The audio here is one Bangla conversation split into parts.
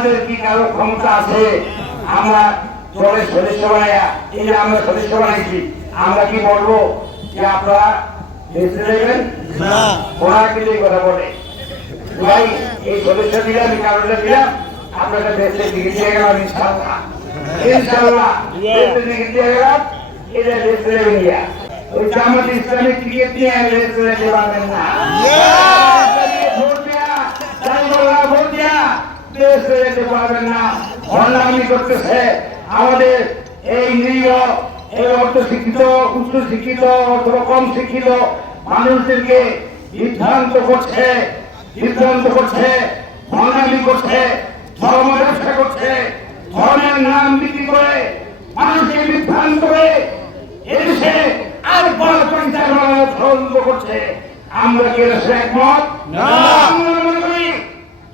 আমাদের কি কারো ক্ষমতা আছে আমরা দলের সদস্য বানাইয়া এই যে আমরা সদস্য বানাইছি আমরা কি বলবো যে আপনারা বেঁচে দেবেন না? ওরা কিন্তু এই কথা বলে ভাই এই সদস্য দিলাম এই কারণটা দিলাম আপনারা বেঁচে দিকে দিয়ে গেলাম ইনশাল্লাহ ইনশাল্লাহ বেঁচে দিকে দিয়ে গেলাম এটা বেঁচে দেবেন ইয়া ওই জামাত ইসলামী ক্রিকেট নিয়ে বেঁচে দিতে পারবেন না আমাদের এই নিরীহ এই অর্থ শিক্ষিত উচ্চ শিক্ষিত অথবা কম শিক্ষিত মানুষদেরকে বিভ্রান্ত করছে ধর্মালি করছে ধর্ম ব্যবসা করছে ধর্মের নাম বিক্রি করে মানুষকে বিভ্রান্ত করে এদেশে আর বড় পরিচালনা ষড়যন্ত্র করছে আমরা কি একমত না?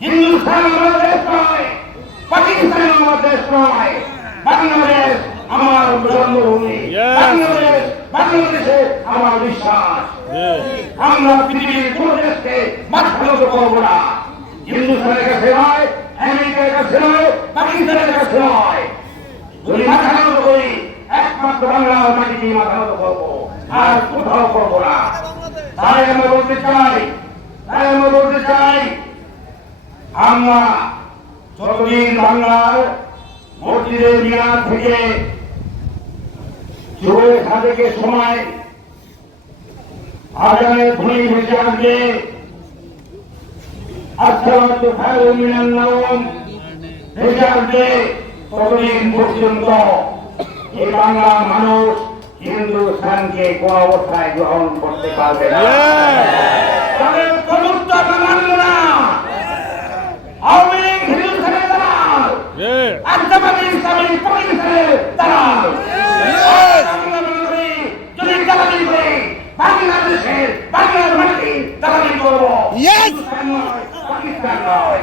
হিন্দুস্তান আমার দেশ নয়, পাকিস্তান আমার দেশ নয়, বাংলাদেশ আমার জন্মভূমি, বাংলাদেশে আমার বিশ্বাস। আমরা পৃথিবীর কোন দেশকে মাথা নত করবো না, হিন্দুস্তানের কাছে নয়, আমেরিকার কাছে নয়, পাকিস্তানের কাছে নয়। যদি মাথা নত করি একমাত্র বাংলার মাটিতেই মাথা নত করবো, আর কোথাও করবো না। তাই আমরা বলতে চাই আমরা যতদিন বাংলার মসজিদের মিনার থেকে চোরে সাদেকের সময় আজানের ধ্বনি ভেসে আসবে আসসালাতু খায়রুম মিনান নাওম ভেসে আসবে ততদিন পর্যন্ত এই বাংলার মানুষ হিন্দুস্তানকে কোন অবস্থায় গ্রহণ করতে পারবে না। তাদের প্রভুত্ব মানবে না। আওয়ামী লীগ হিন্দুস্তানের দালাল, আন্তর্জাতিক ইসলামী পাকিস্তানের দালাল। যদি দালালি করে বাংলাদেশের বাংলার মাটি দালালি করবো, পাকিস্তান নয়।